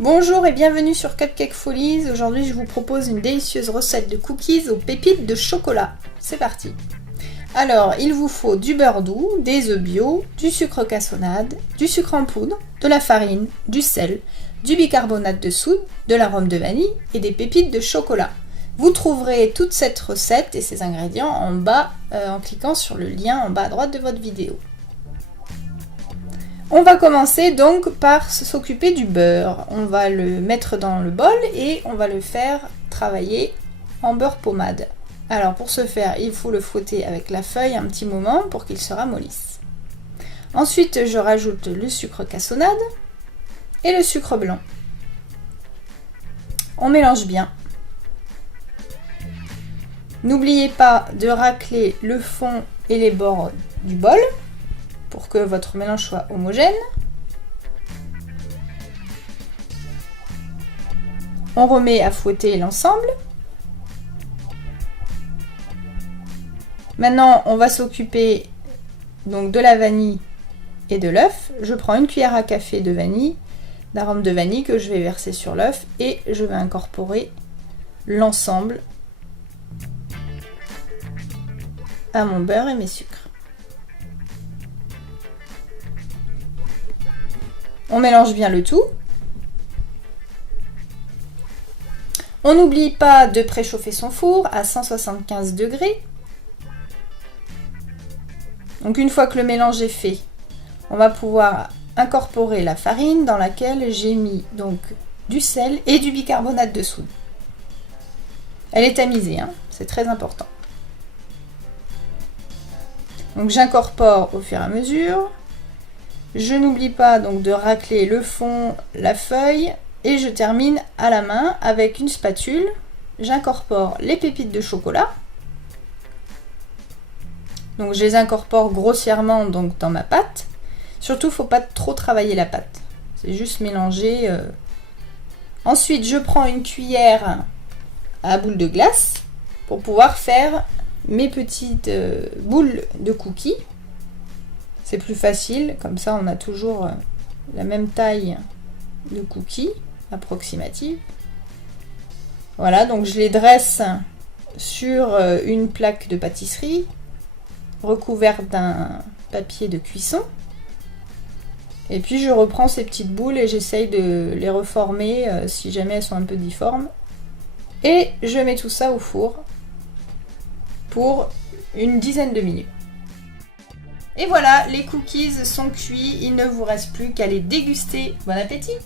Bonjour et bienvenue sur Cupcake Folies. Aujourd'hui, je vous propose une délicieuse recette de cookies aux pépites de chocolat. C'est parti. Alors, il vous faut du beurre doux, des œufs bio, du sucre cassonade, du sucre en poudre, de la farine, du sel, du bicarbonate de soude, de l'arôme de vanille et des pépites de chocolat. Vous trouverez toute cette recette et ses ingrédients en bas en cliquant sur le lien en bas à droite de votre vidéo. On va commencer donc par s'occuper du beurre. On va le mettre dans le bol et on va le faire travailler en beurre pommade. Alors pour ce faire, il faut le fouetter avec la feuille un petit moment pour qu'il se ramollisse. Ensuite, je rajoute le sucre cassonade et le sucre blanc. On mélange bien. N'oubliez pas de racler le fond et les bords du bol pour que votre mélange soit homogène. On remet à fouetter l'ensemble. Maintenant, on va s'occuper donc de la vanille et de l'œuf. Je prends une cuillère à café de vanille, d'arôme de vanille que je vais verser sur l'œuf et je vais incorporer l'ensemble à mon beurre et mes sucres. On mélange bien le tout. On n'oublie pas de préchauffer son four à 175 degrés. Donc une fois que le mélange est fait, on va pouvoir incorporer la farine dans laquelle j'ai mis donc du sel et du bicarbonate de soude. Elle est tamisée, hein, c'est très important. Donc j'incorpore au fur et à mesure. Je n'oublie pas donc de racler le fond, la feuille et je termine à la main avec une spatule. J'incorpore les pépites de chocolat. Donc je les incorpore grossièrement donc dans ma pâte. Surtout, il ne faut pas trop travailler la pâte. C'est juste mélanger. Ensuite, je prends une cuillère à boule de glace pour pouvoir faire mes petites boules de cookies. C'est plus facile, comme ça on a toujours la même taille de cookies approximative. Voilà, donc je les dresse sur une plaque de pâtisserie recouverte d'un papier de cuisson. Et puis je reprends ces petites boules et j'essaye de les reformer si jamais elles sont un peu difformes. Et je mets tout ça au four pour une dizaine de minutes. Et voilà, les cookies sont cuits, il ne vous reste plus qu'à les déguster. Bon appétit!